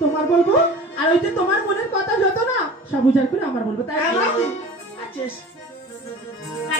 তোমার বলবো আর ওই যে তোমার মনের কথা যত না সব উজাড় করে আমার বলবো তাই